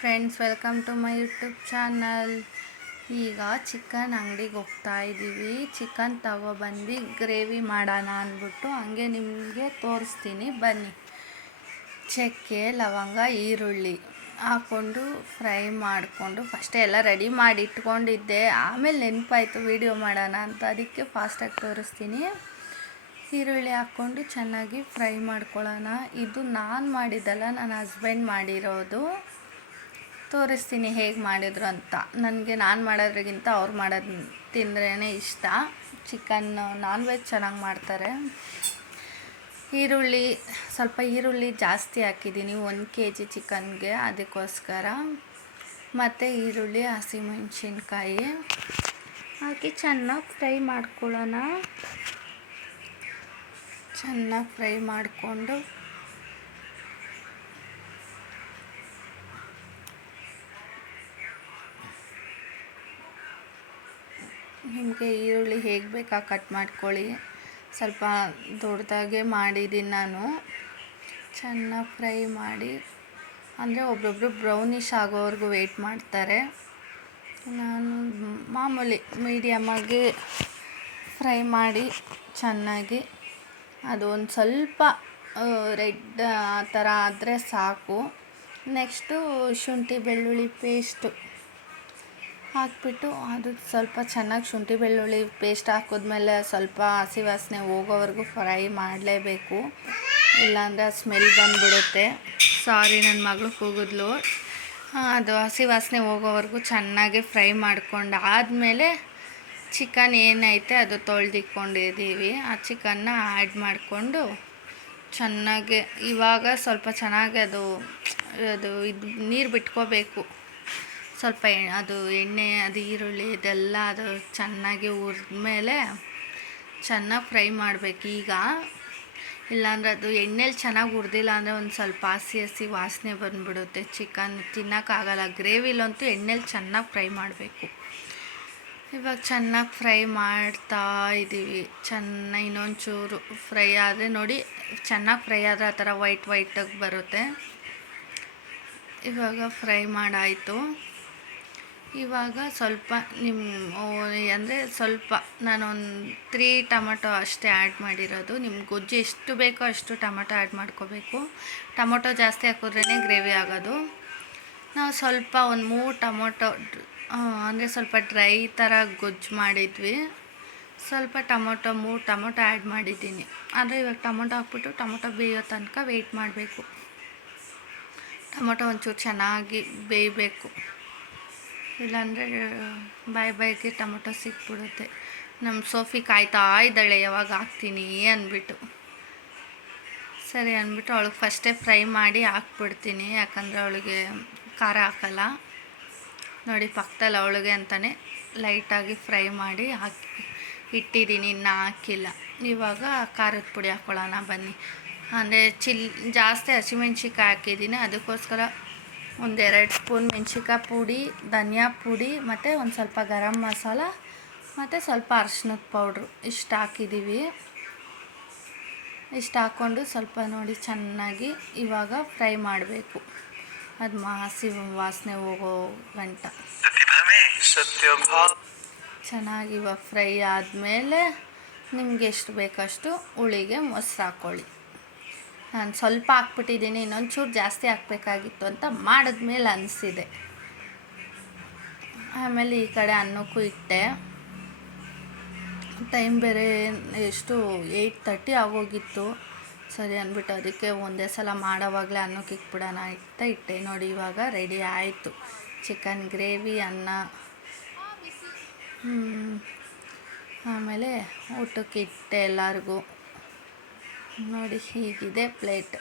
Friends, welcome to my YouTube channel. ಈಗ chicken ಅಂಗಡಿಗೆ ಹೋಗ್ತಾ ಇದ್ದೀವಿ. ಚಿಕನ್ ತಗೊಬಂದು ಗ್ರೇವಿ ಮಾಡೋಣ ಅಂದ್ಬಿಟ್ಟು ಹಂಗೆ ನಿಮಗೆ ತೋರಿಸ್ತೀನಿ ಬನ್ನಿ. ಚಕ್ಕೆ, ಲವಂಗ, ಈರುಳ್ಳಿ ಹಾಕ್ಕೊಂಡು ಫ್ರೈ ಮಾಡಿಕೊಂಡು ಫಸ್ಟೇ ಎಲ್ಲ ರೆಡಿ ಮಾಡಿ ಇಟ್ಕೊಂಡಿದ್ದೆ. ಆಮೇಲೆ ನೆನಪಾಯಿತು ವೀಡಿಯೋ ಮಾಡೋಣ ಅಂತ, ಅದಕ್ಕೆ ಫಾಸ್ಟಾಗಿ ತೋರಿಸ್ತೀನಿ. ಈರುಳ್ಳಿ ಹಾಕ್ಕೊಂಡು ಚೆನ್ನಾಗಿ ಫ್ರೈ ಮಾಡ್ಕೊಳ್ಳೋಣ. ಇದು ನಾನು ಮಾಡಿದ್ದಲ್ಲ, ನನ್ನ ಹಸ್ಬೆಂಡ್ ಮಾಡಿರೋದು. ತೋರಿಸ್ತೀನಿ ಹೇಗೆ ಮಾಡಿದ್ರು ಅಂತ. ನನಗೆ ನಾನು ಮಾಡೋದ್ರಿಗಿಂತ ಅವ್ರು ಮಾಡೋದು ತಿಂದ್ರೇ ಇಷ್ಟ. ಚಿಕನ್ ನಾನ್ ವೆಜ್ ಚೆನ್ನಾಗಿ ಮಾಡ್ತಾರೆ. ಸ್ವಲ್ಪ ಈರುಳ್ಳಿ ಜಾಸ್ತಿ ಹಾಕಿದ್ದೀನಿ 1 kg ಚಿಕನ್ಗೆ, ಅದಕ್ಕೋಸ್ಕರ. ಮತ್ತು ಈರುಳ್ಳಿ, ಹಸಿಮೆಣಸಿನ್ಕಾಯಿ ಹಾಕಿ ಚೆನ್ನಾಗಿ ಫ್ರೈ ಮಾಡ್ಕೊಳ್ಳೋಣ. ಚೆನ್ನಾಗಿ ಫ್ರೈ ಮಾಡಿಕೊಂಡು ನಿಮಗೆ ಈರುಳ್ಳಿ ಹೇಗೆ ಬೇಕಾ ಕಟ್ ಮಾಡ್ಕೊಳ್ಳಿ. ಸ್ವಲ್ಪ ದೊಡ್ಡದಾಗೆ ಮಾಡಿದ್ದೀನಿ ನಾನು. ಚೆನ್ನಾಗಿ ಫ್ರೈ ಮಾಡಿ, ಅಂದರೆ ಒಬ್ಬೊಬ್ಬರು ಬ್ರೌನಿಷ್ ಆಗೋವರೆಗೂ ವೆಯ್ಟ್ ಮಾಡ್ತಾರೆ. ನಾನು ಮಾಮೂಲಿ ಮೀಡಿಯಮಾಗಿ ಫ್ರೈ ಮಾಡಿ ಚೆನ್ನಾಗಿ ಅದು ಒಂದು ಸ್ವಲ್ಪ ರೆಡ್ ಆ ಥರ ಆದರೆ ಸಾಕು. ನೆಕ್ಸ್ಟು ಶುಂಠಿ ಬೆಳ್ಳುಳ್ಳಿ ಪೇಸ್ಟು ಹಾಕ್ಬಿಟ್ಟು ಅದು ಸ್ವಲ್ಪ ಚೆನ್ನಾಗಿ ಶುಂಠಿ ಬೆಳ್ಳುಳ್ಳಿ ಪೇಸ್ಟ್ ಹಾಕಿದ್ಮೇಲೆ ಸ್ವಲ್ಪ ಹಸಿ ವಾಸನೆ ಹೋಗೋವರೆಗೂ ಫ್ರೈ ಮಾಡಲೇಬೇಕು, ಇಲ್ಲಾಂದರೆ ಅದು ಸ್ಮೆಲ್ ಬಂದುಬಿಡುತ್ತೆ. ಸಾರಿ, ನನ್ನ ಮಗಳು ಕೂಗಿದ್ಲು. ಅದು ಹಸಿ ವಾಸನೆ ಹೋಗೋವರೆಗೂ ಚೆನ್ನಾಗಿ ಫ್ರೈ ಮಾಡ್ಕೊಂಡು ಆದಮೇಲೆ ಚಿಕನ್ ಏನೈತೆ ಅದು ತೊಳೆದಿಟ್ಕೊಂಡಿದ್ದೀವಿ, ಆ ಚಿಕನ್ನ ಆ್ಯಡ್ ಮಾಡಿಕೊಂಡು ಚೆನ್ನಾಗಿ ಇವಾಗ ಸ್ವಲ್ಪ ಚೆನ್ನಾಗಿ ಅದು ನೀರು ಬಿಟ್ಕೋಬೇಕು. ಸ್ವಲ್ಪ ಅದು ಎಣ್ಣೆ, ಅದು ಈರುಳ್ಳಿ ಇದೆಲ್ಲ ಅದು ಚೆನ್ನಾಗಿ ಹುರಿದ್ಮೇಲೆ ಚೆನ್ನಾಗಿ ಫ್ರೈ ಮಾಡಬೇಕು. ಈಗ ಇಲ್ಲಾಂದರೆ ಅದು ಎಣ್ಣೆಲಿ ಚೆನ್ನಾಗಿ ಹುರಿದಿಲ್ಲ ಅಂದರೆ ಒಂದು ಸ್ವಲ್ಪ ಹಸಿ ವಾಸನೆ ಬಂದುಬಿಡುತ್ತೆ. ಚಿಕನ್ ತಿನ್ನೋಕ್ಕಾಗಲ್ಲ. ಗ್ರೇವಿಲಂತೂ ಎಣ್ಣೆಲಿ ಚೆನ್ನಾಗಿ ಫ್ರೈ ಮಾಡಬೇಕು. ಇವಾಗ ಚೆನ್ನಾಗಿ ಫ್ರೈ ಮಾಡ್ತಾ ಇದ್ದೀವಿ. ಇನ್ನೊಂಚೂರು ಫ್ರೈ ಆದರೆ ನೋಡಿ, ಚೆನ್ನಾಗಿ ಫ್ರೈ ಆದರೆ ಆ ಥರ ವೈಟಾಗಿ ಬರುತ್ತೆ. ಇವಾಗ ಫ್ರೈ ಮಾಡಾಯಿತು. ಇವಾಗ ಸ್ವಲ್ಪ ಸ್ವಲ್ಪ ನಾನೊಂದು 3 ಟೊಮೊಟೊ ಅಷ್ಟೇ ಆ್ಯಡ್ ಮಾಡಿರೋದು. ನಿಮ್ಗೆ ಗೊಜ್ಜು ಎಷ್ಟು ಬೇಕೋ ಅಷ್ಟು ಟೊಮೊಟೊ ಆ್ಯಡ್ ಮಾಡ್ಕೋಬೇಕು. ಟೊಮೊಟೊ ಜಾಸ್ತಿ ಹಾಕಿದ್ರೇ ಗ್ರೇವಿ ಆಗೋದು. ನಾವು ಸ್ವಲ್ಪ ಒಂದು 3 ಟೊಮೊಟೊ ಅಂದರೆ ಸ್ವಲ್ಪ ಡ್ರೈ ಥರ ಗೊಜ್ಜು ಮಾಡಿದ್ವಿ. ಸ್ವಲ್ಪ 3 ಟೊಮೊಟೊ ಆ್ಯಡ್ ಮಾಡಿದ್ದೀನಿ. ಆದರೆ ಇವಾಗ ಟೊಮೊಟೊ ಹಾಕ್ಬಿಟ್ಟು ಟೊಮೊಟೊ ಬೇಯೋ ತನಕ ವೆಯ್ಟ್ ಮಾಡಬೇಕು. ಟೊಮೊಟೊ ಒಂಚೂರು ಚೆನ್ನಾಗಿ ಬೇಯಬೇಕು, ಇಲ್ಲಾಂದರೆ ಬಾಯಿಗೆ ಟೊಮೊಟೊ ಸಿಕ್ಬಿಡುತ್ತೆ. ನಮ್ಮ ಸೋಫಿ ಕಾಯ್ತಾ ಇದ್ದಾಳೆ ಯಾವಾಗ ಹಾಕ್ತೀನಿ ಅಂದ್ಬಿಟ್ಟು. ಸರಿ ಅಂದ್ಬಿಟ್ಟು ಅವಳಿಗೆ ಫಸ್ಟೇ ಫ್ರೈ ಮಾಡಿ ಹಾಕ್ಬಿಡ್ತೀನಿ, ಯಾಕಂದರೆ ಅವಳಿಗೆ ಖಾರ ಹಾಕಲ್ಲ. ನೋಡಿ, ಪಕ್ಕದಲ್ಲಿ ಅವಳಿಗೆ ಅಂತಲೇ ಲೈಟಾಗಿ ಫ್ರೈ ಮಾಡಿ ಇಟ್ಟಿದ್ದೀನಿ, ಇನ್ನೂ ಹಾಕಿಲ್ಲ. ಇವಾಗ ಖಾರದ ಪುಡಿ ಹಾಕ್ಕೊಳ್ಳೋಣ ಬನ್ನಿ. ಅಂದರೆ ಜಾಸ್ತಿ ಹಸಿಮೆಣ್ಸಿಕಾಯಿ ಹಾಕಿದ್ದೀನಿ, ಅದಕ್ಕೋಸ್ಕರ 1-2 ಸ್ಪೂನ್ ಮೆಣಸಿನ್ಕಾಯಿ ಪುಡಿ, ಧನಿಯಾ ಪುಡಿ ಮತ್ತು ಒಂದು ಸ್ವಲ್ಪ ಗರಂ ಮಸಾಲ ಮತ್ತು ಸ್ವಲ್ಪ ಅರಿಶಿನದ ಪೌಡ್ರು ಇಷ್ಟು ಹಾಕಿದ್ದೀವಿ. ಇಷ್ಟು ಹಾಕ್ಕೊಂಡು ಸ್ವಲ್ಪ ನೋಡಿ ಚೆನ್ನಾಗಿ ಇವಾಗ ಫ್ರೈ ಮಾಡಬೇಕು. ಅದು ಹಸಿ ವಾಸನೆ ಹೋಗೋ ಗಂಟ ಚೆನ್ನಾಗಿ ಇವಾಗ ಫ್ರೈ ಆದಮೇಲೆ ನಿಮ್ಗೆ ಎಷ್ಟು ಬೇಕಷ್ಟು ಹುಳಿಗೆ ಮೊಸರು ಹಾಕ್ಕೊಳ್ಳಿ. ನಾನು ಸ್ವಲ್ಪ ಹಾಕ್ಬಿಟ್ಟಿದ್ದೀನಿ, ಇನ್ನೊಂಚೂರು ಜಾಸ್ತಿ ಹಾಕಬೇಕಾಗಿತ್ತು ಅಂತ ಮಾಡಿದ್ಮೇಲೆ ಅನಿಸಿದೆ. ಆಮೇಲೆ ಈ ಕಡೆ ಅನ್ನಕ್ಕೂ ಇಟ್ಟೆ. ಟೈಮ್ ಬೇರೆ ಎಷ್ಟು 8:30 ಆಗೋಗಿತ್ತು. ಸರಿ ಅಂದ್ಬಿಟ್ಟು ಅದಕ್ಕೆ ಒಂದೇ ಸಲ ಮಾಡೋವಾಗಲೇ ಅನ್ನಕ್ಕೆ ಇಟ್ಬಿಡೋಣ ಅಂತ ಇಟ್ಟೆ. ನೋಡಿ, ಇವಾಗ ರೆಡಿ ಆಯಿತು ಚಿಕನ್ ಗ್ರೇವಿ, ಅನ್ನ. ಆಮೇಲೆ ಊಟಕ್ಕೆ ಇಟ್ಟೆ ಎಲ್ಲರಿಗೂ. ನೋಡಿ, ಹೀಗಿದೆ ಪ್ಲೇಟ್.